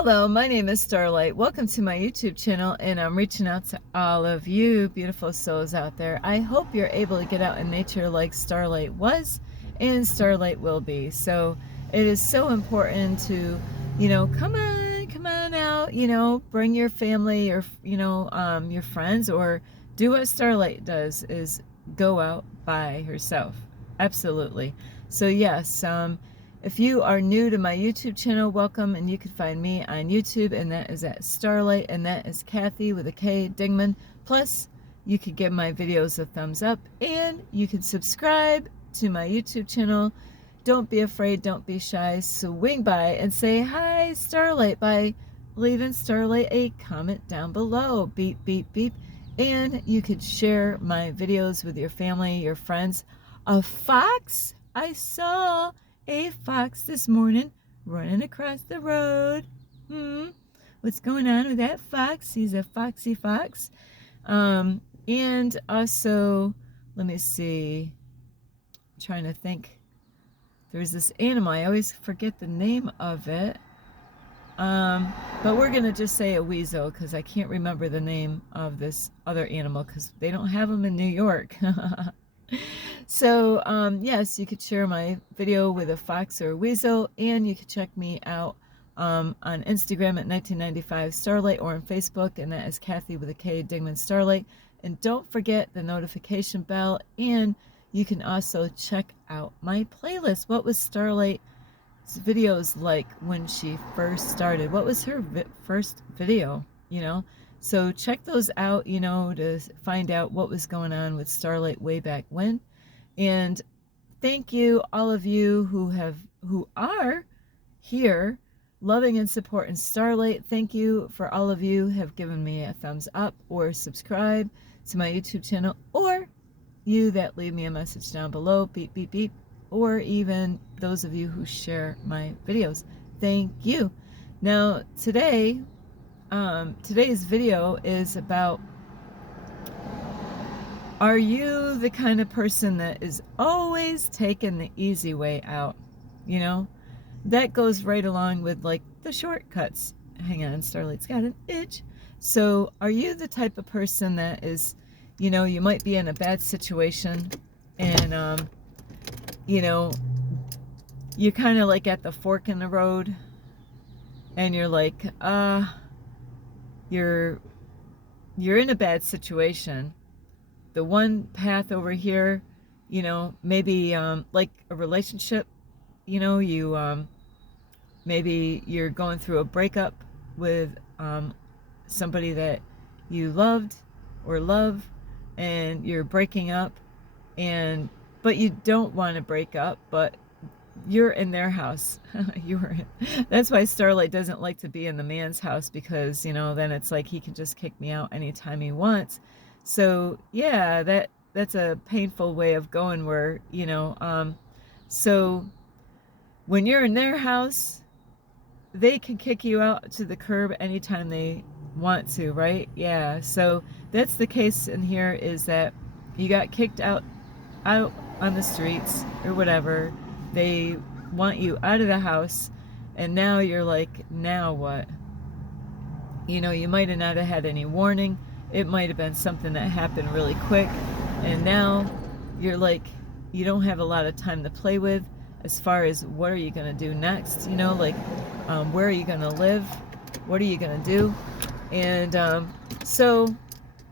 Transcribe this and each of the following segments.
Hello, my name is Starlight. Welcome to my YouTube channel, and I'm reaching out to all of you beautiful souls out there. I hope you're able to get out in nature like Starlight was and Starlight will be. So it is so important to, come on out, bring your family or, your friends, or do what Starlight does, is go out by herself. Absolutely. So yes, if you are new to my YouTube channel, welcome, and you can find me on YouTube, and that is at Starlight, and that is Kathy with a K, Dingman. Plus, you could give my videos a thumbs up, and you can subscribe to my YouTube channel. Don't be afraid, don't be shy, swing by and say hi, Starlight, by leaving Starlight a comment down below. Beep, beep, beep. And you could share my videos with your family, your friends. A fox? I saw a fox this morning running across the road. What's going on with that fox? He's a foxy fox. And also, let me see. I'm trying to think. There's this animal. I always forget the name of it. But we're going to just say a weasel because I can't remember the name of this other animal because they don't have them in New York. So, yes, you could share my video with a fox or a weasel, and you could check me out on Instagram at 1995 Starlight, or on Facebook, and that is Kathy with a K, Dingman Starlight. And don't forget the notification bell, and you can also check out my playlist. What was Starlight's videos like when she first started? What was her first video, So check those out, to find out what was going on with Starlight way back when. And thank you, all of you who are here loving and supporting Starlight. Thank you for all of you who have given me a thumbs up or subscribe to my YouTube channel, or you that leave me a message down below, beep, beep, beep, or even those of you who share my videos. Thank you. Now, today's video is about, are you the kind of person that is always taking the easy way out? That goes right along with like the shortcuts. Hang on, Starlight's got an itch. So are you the type of person that is, you might be in a bad situation, and you're kind of like at the fork in the road, and you're like, you're in a bad situation. The one path over here, maybe like a relationship, maybe you're going through a breakup with somebody that you loved or love, and you're breaking up, but you don't want to break up, but you're in their house. That's why Starlight doesn't like to be in the man's house, because then it's like he can just kick me out anytime he wants. So yeah, that's a painful way of going, where so when you're in their house, they can kick you out to the curb anytime they want to, right? Yeah, so that's the case in here, is that you got kicked out on the streets or whatever. They want you out of the house, and now you're like, now what? You might have not have had any warning. It might have been something that happened really quick, and now you're like, you don't have a lot of time to play with as far as what are you going to do next, where are you going to live, what are you going to do? And so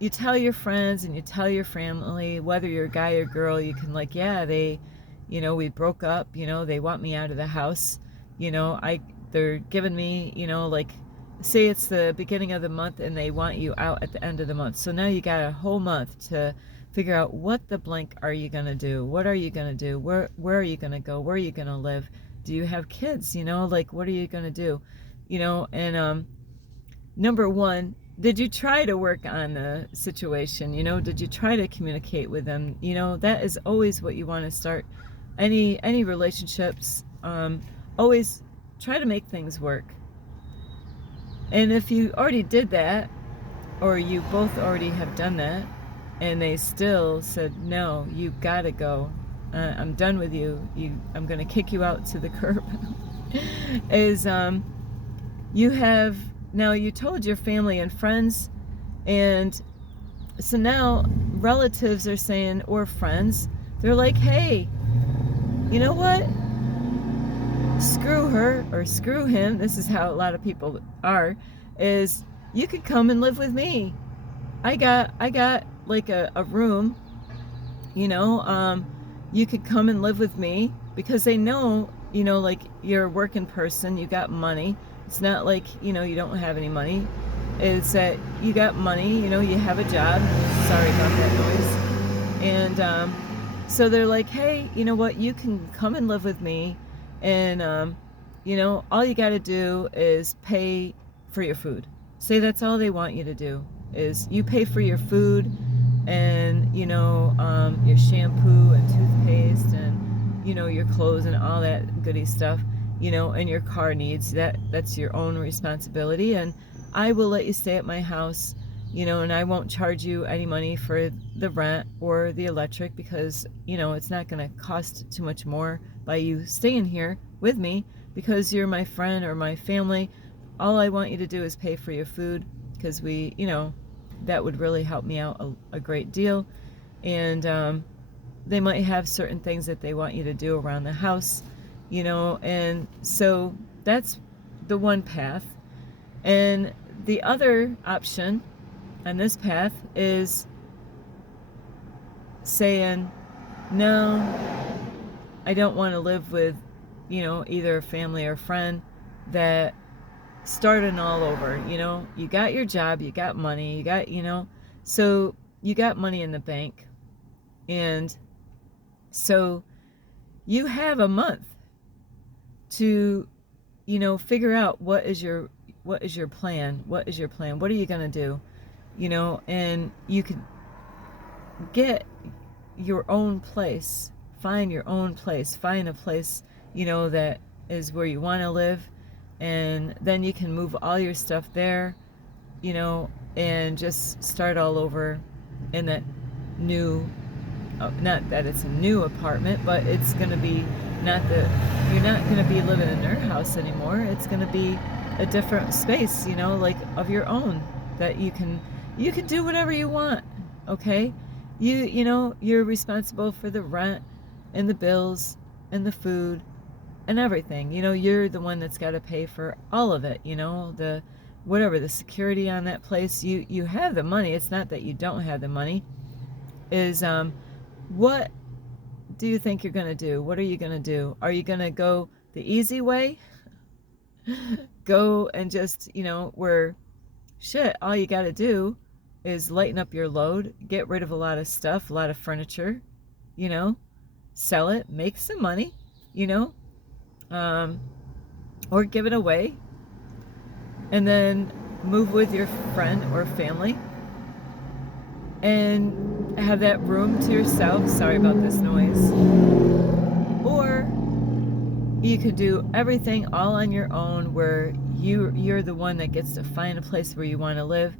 you tell your friends and you tell your family, whether you're a guy or girl, you can like, yeah, we broke up, they want me out of the house, they're giving me, like, say it's the beginning of the month and they want you out at the end of the month. So now you got a whole month to figure out what the blank are you going to do? What are you going to do? Where are you going to go? Where are you going to live? Do you have kids? Like, what are you going to do? And number one, did you try to work on the situation? Did you try to communicate with them? That is always what you want to start any relationships. Always try to make things work. And if you already did that, or you both already have done that, and they still said, no, you gotta go, I'm done with you, I'm gonna kick you out to the curb, is You have, now you told your family and friends, and so now relatives are saying, or friends, they're like, hey, you know what? Screw her or screw him. This is how a lot of people are, is you could come and live with me. I got like a room, you know, you could come and live with me, because they know, you know, like, you're a working person, you got money. It's not like, you know, you don't have any money. It's that you got money, you know, you have a job. Sorry about that noise. And so they're like, hey, you know what, you can come and live with me, and you know, all you got to do is pay for your food. Say that's all they want you to do, is you pay for your food, and, you know, your shampoo and toothpaste, and, you know, your clothes and all that goody stuff, you know, and your car needs. That's your own responsibility, and I will let you stay at my house, you know, and I won't charge you any money for the rent or the electric, because, you know, it's not going to cost too much more by you staying here with me, because you're my friend or my family. All I want you to do is pay for your food, because we, you know, that would really help me out a great deal. And they might have certain things that they want you to do around the house, you know, and so that's the one path. And the other option on this path is saying, no, I don't want to live with, you know, either a family or friend that starting all over. You know, you got your job, you got money, you got, you know, so you got money in the bank, and so you have a month to, you know, figure out what is your plan. What is your plan? What are you going to do? You know, and you could get your own place, find your own place, find a place, you know, that is where you want to live, and then you can move all your stuff there, you know, and just start all over in that new, not that it's a new apartment, but it's going to be you're not going to be living in their house anymore. It's going to be a different space, you know, like of your own, that you can do whatever you want. Okay, you know, you're responsible for the rent and the bills and the food and everything. You know, you're the one that's got to pay for all of it, you know, the whatever, the security on that place. You have the money. It's not that you don't have the money. Is what do you think you're going to do? What are you going to do? Are you going to go the easy way? Go and just, you know, where shit, all you got to do is lighten up your load, get rid of a lot of stuff, a lot of furniture, you know, sell it, make some money, you know, or give it away, and then move with your friend or family and have that room to yourself. Sorry about this noise. Or you could do everything all on your own, where you're the one that gets to find a place where you want to live,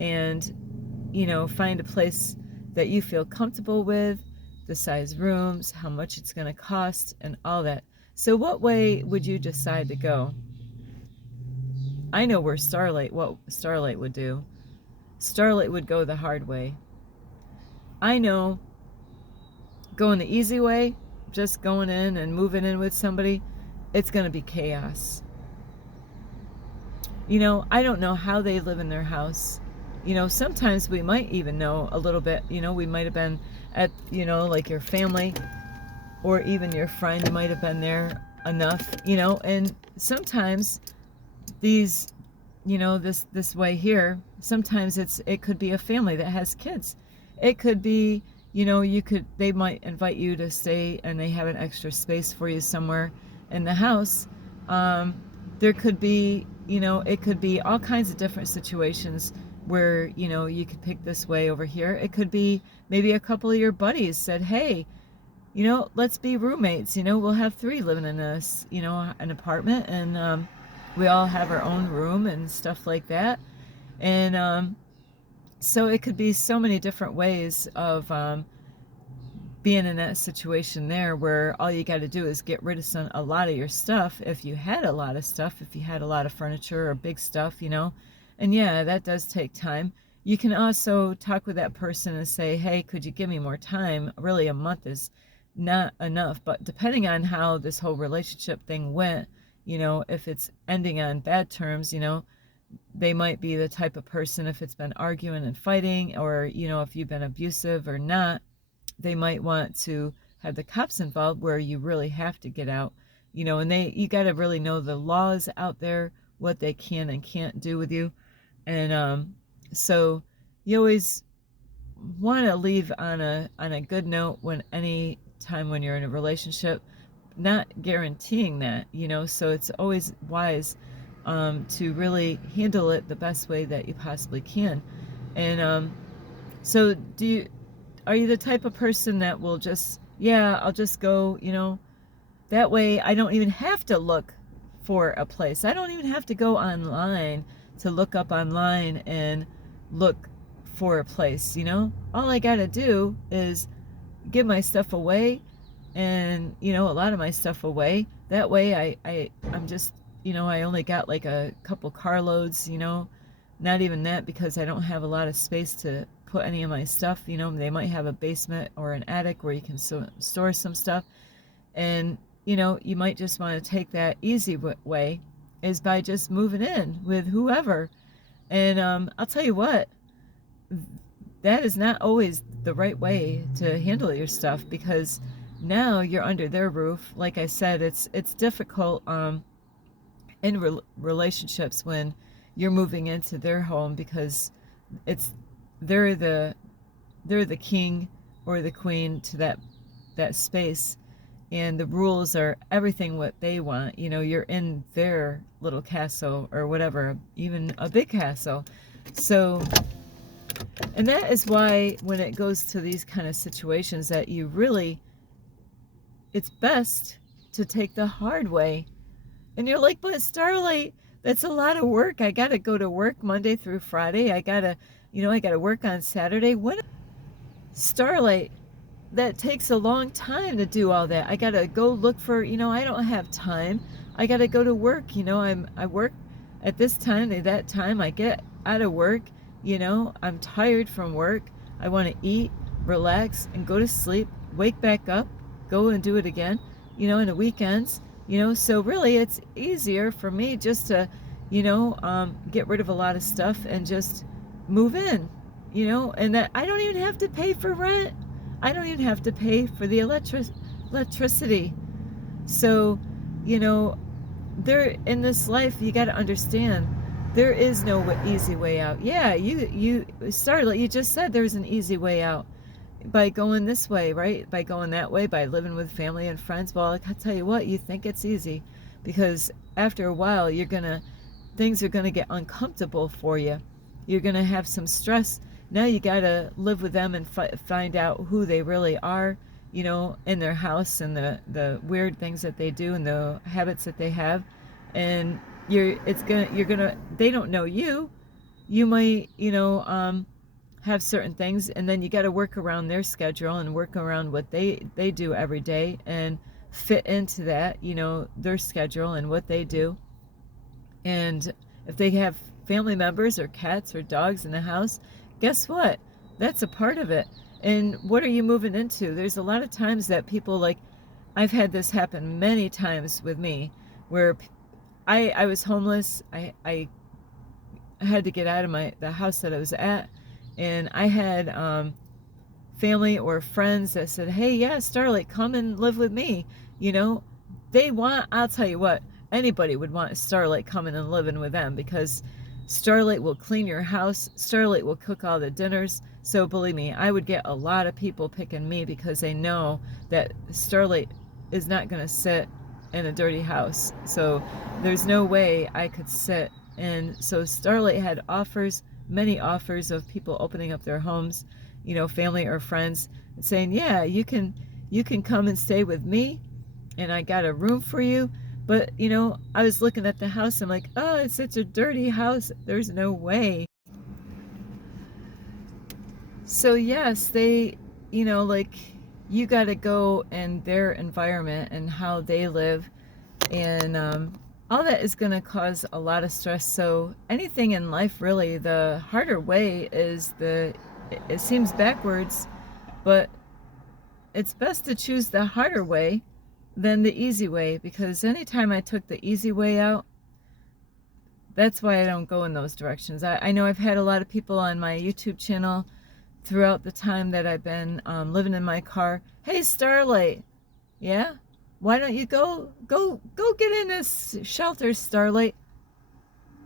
and, you know, find a place that you feel comfortable with, the size rooms, how much it's going to cost, and all that. So what way would you decide to go? I know what Starlight would do. Starlight would go the hard way. I know going the easy way, just going in and moving in with somebody, it's going to be chaos. You know, I don't know how they live in their house. You know, sometimes we might even know a little bit. You know, we might have been at, you know, like your family or even your friend might have been there enough, you know, and sometimes these, you know, this way here, sometimes it could be a family that has kids. It could be, you know, they might invite you to stay, and they have an extra space for you somewhere in the house. There could be, you know, it could be all kinds of different situations where, you know, you could pick this way over here. It could be maybe a couple of your buddies said, hey, you know, let's be roommates. You know, we'll have 3 living in this, you know, an apartment, and we all have our own room and stuff like that. And so it could be so many different ways of being in that situation there where all you got to do is get rid of a lot of your stuff, if you had a lot of stuff, if you had a lot of furniture or big stuff, you know. And yeah, that does take time. You can also talk with that person and say, hey, could you give me more time? Really, a month is not enough. But depending on how this whole relationship thing went, you know, if it's ending on bad terms, you know, they might be the type of person, if it's been arguing and fighting, or, you know, if you've been abusive or not, they might want to have the cops involved where you really have to get out, you know. And you got to really know the laws out there, what they can and can't do with you. And so you always want to leave on a good note when any time when you're in a relationship, not guaranteeing that, you know. So it's always wise to really handle it the best way that you possibly can. And so are you the type of person that will just, yeah, I'll just go, you know, that way I don't even have to look for a place. I don't even have to go online to look up online and look for a place, you know. All I gotta do is give my stuff away, and, you know, a lot of my stuff away. That way I'm just, you know, I only got like a couple carloads, you know, not even that, because I don't have a lot of space to put any of my stuff, you know. They might have a basement or an attic where you can store some stuff. And, you know, you might just want to take that easy way, is by just moving in with whoever. And I'll tell you what, that is not always the right way to handle your stuff, because now you're under their roof. Like I said, it's difficult in relationships when you're moving into their home, because they're the king or the queen to that space, and the rules are everything what they want. You know, you're in their little castle, or whatever, even a big castle. So, and that is why when it goes to these kind of situations, that it's best to take the hard way. And you're like, but Starlight, that's a lot of work. I gotta go to work Monday through Friday. I gotta work on Saturday. Starlight, that takes a long time to do all that. I gotta go look for, you know, I don't have time. I gotta go to work, you know. I work at this time, that time. I get out of work, you know. I'm tired from work. I want to eat, relax, and go to sleep, wake back up, go and do it again, you know, in the weekends, you know. So really, it's easier for me just to, you know, get rid of a lot of stuff and just move in, you know. And that I don't even have to pay for rent. I don't even have to pay for the electricity. So, you know, there in this life, you got to understand, there is no easy way out. Yeah, you Starlight, you just said there's an easy way out by going this way, right? By going that way, by living with family and friends. Well, I tell you what, you think it's easy, because after a while, things are gonna get uncomfortable for you. You're gonna have some stress. Now you gotta live with them and find out who they really are, you know, in their house, and the weird things that they do and the habits that they have. And they don't know you. You might, you know, have certain things, and then you got to work around their schedule and work around what they do every day and fit into that, you know, their schedule and what they do. And if they have family members or cats or dogs in the house, guess what? That's a part of it. And what are you moving into? There's a lot of times that people, like, I've had this happen many times with me, where I was homeless. I had to get out of the house that I was at, and I had family or friends that said, hey, yeah, Starlight, come and live with me. You know, I'll tell you what, anybody would want Starlight coming and living with them, because Starlight will clean your house. Starlight will cook all the dinners. So believe me, I would get a lot of people picking me, because they know that Starlight is not going to sit in a dirty house. So there's no way I could sit. And so Starlight had many offers of people opening up their homes, you know, family or friends, and saying, yeah, you can come and stay with me, and I got a room for you. But, you know, I was looking at the house, I'm like, oh, it's such a dirty house. There's no way. So yes, they, you know, like, you got to go in their environment and how they live, and all that is going to cause a lot of stress. So anything in life, really, the harder way is it seems backwards, but it's best to choose the harder way than the easy way, because anytime I took the easy way out, that's why I don't go in those directions. I know I've had a lot of people on my YouTube channel throughout the time that I've been living in my car. Hey, Starlight, yeah? Why don't you go get in this shelter, Starlight?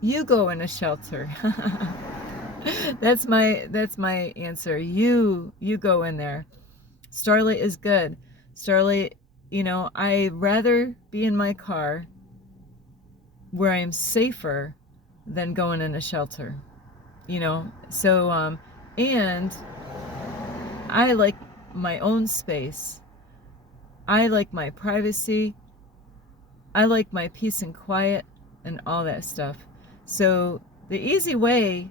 You go in a shelter. That's my answer. You go in there. Starlight is good. Starlight, you know, I'd rather be in my car where I'm safer than going in a shelter, you know. So and I like my own space. I like my privacy. I like my peace and quiet and all that stuff. So the easy way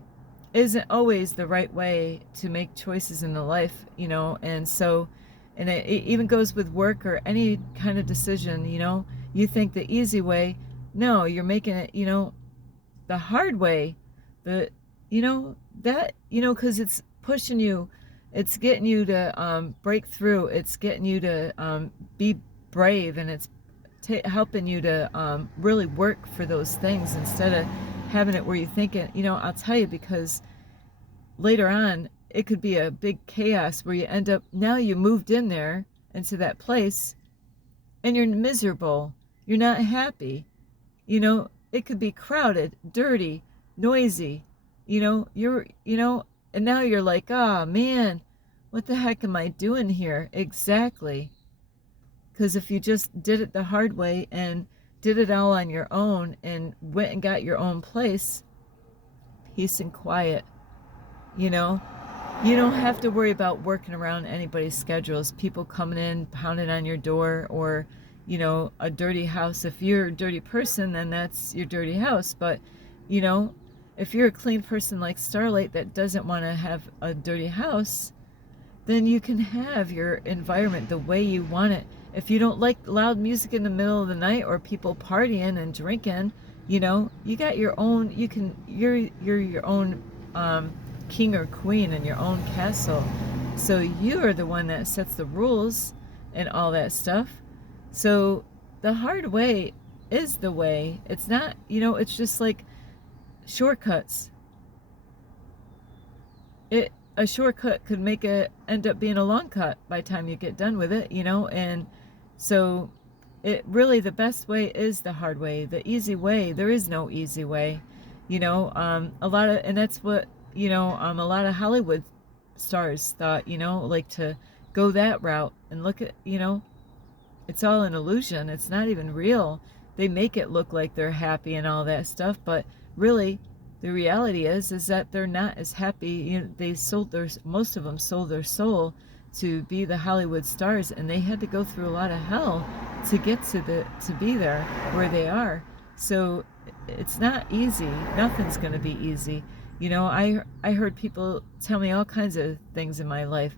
isn't always the right way to make choices in the life, you know. And so, and it even goes with work or any kind of decision, you know. You think the easy way, no, you're making it, you know, the hard way. You know, that, you know, because it's pushing you, it's getting you to break through, it's getting you to be brave, and it's helping you to really work for those things instead of having it where you think it, you know. I'll tell you, because later on it could be a big chaos where you end up, now you moved in there into that place and you're miserable, you're not happy, you know. It could be crowded, dirty, noisy, you know, and now you're like, oh man, what the heck am I doing here? Exactly. Because if you just did it the hard way and did it all on your own and went and got your own place, peace and quiet, you know, you don't have to worry about working around anybody's schedules, people coming in, pounding on your door, or, you know, a dirty house. If you're a dirty person, then that's your dirty house. But, you know, if you're a clean person like Starlight that doesn't want to have a dirty house, then you can have your environment the way you want it. If you don't like loud music in the middle of the night or people partying and drinking, you know, you got your own, you're your own king or queen in your own castle. So you are the one that sets the rules and all that stuff. So the hard way is the way. It's not, you know, it's just like shortcuts. A shortcut could make it end up being a long cut by the time you get done with it, you know. And so it really, the best way is the hard way. The easy way, there is no easy way, you know. And that's what, you know, a lot of Hollywood stars thought, you know, like to go that route. And look at, you know, it's all an illusion. It's not even real. They make it look like they're happy and all that stuff, but really the reality is that they're not as happy. You know, they sold most of them sold their soul to be the Hollywood stars, and they had to go through a lot of hell to get to be there where they are. So it's not easy. Nothing's going to be easy. You know, I heard people tell me all kinds of things in my life.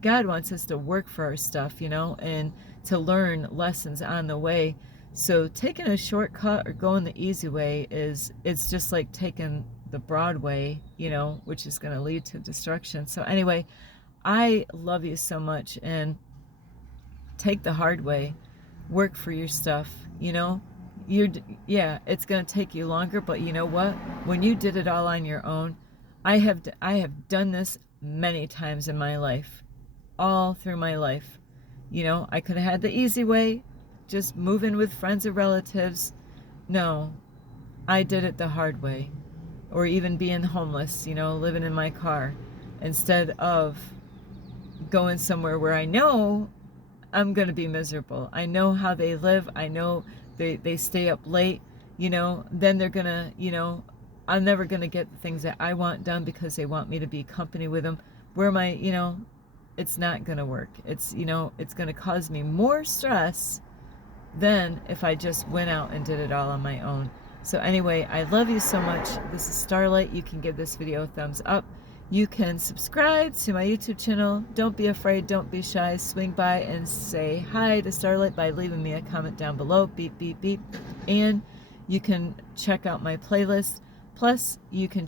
God wants us to work for our stuff, you know, and to learn lessons on the way. So taking a shortcut or going the easy way it's just like taking the broad way, you know, which is going to lead to destruction. So anyway, I love you so much, and take the hard way. Work for your stuff, you know. Yeah, it's going to take you longer, but you know what? When you did it all on your own, I have done this many times in my life, all through my life. You know, I could have had the easy way, just move in with friends or relatives. No, I did it the hard way. Or even being homeless, you know, living in my car, instead of going somewhere where I know I'm going to be miserable. I know how they live. I know they stay up late, you know, then they're going to, you know, I'm never going to get the things that I want done because they want me to be company with them. Where am I, you know, it's not going to work. It's, you know, it's going to cause me more stress than if I just went out and did it all on my own. So anyway, I love you so much. This is Starlight. You can give this video a thumbs up. You can subscribe to my YouTube channel. Don't be afraid, don't be shy. Swing by and say hi to Starlight by leaving me a comment down below. Beep, beep, beep. And you can check out my playlist. Plus, you can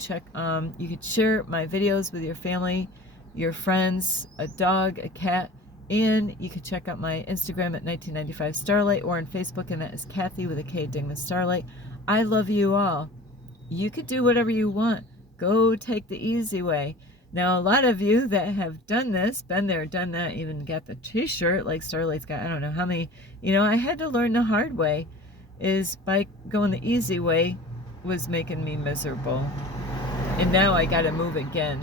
you can share my videos with your family, your friends, a dog, a cat, and you can check out my Instagram at 1995 Starlight, or on Facebook, and that is Kathy with a K, Dingman Starlight. I love you all. You could do whatever you want. Go take the easy way. Now, a lot of you that have done this, been there, done that, even got the t-shirt like Starlight's got, I don't know how many, I had to learn the hard way, is by going the easy way was making me miserable. And now I got to move again,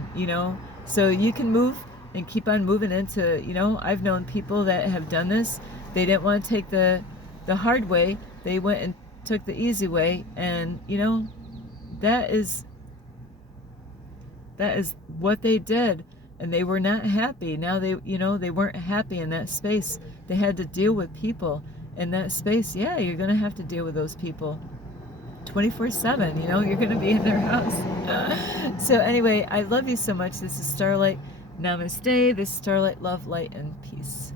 So you can move and keep on moving into, I've known people that have done this. They didn't want to take the hard way. They went and took the easy way, and, that is what they did, and they were not happy. Now they weren't happy in that space. They had to deal with people in that space. Yeah, you're gonna have to deal with those people 24/7. You're gonna be in their house. So anyway, I love you so much. This is Starlight. Namaste. This is Starlight. Love, light, and peace.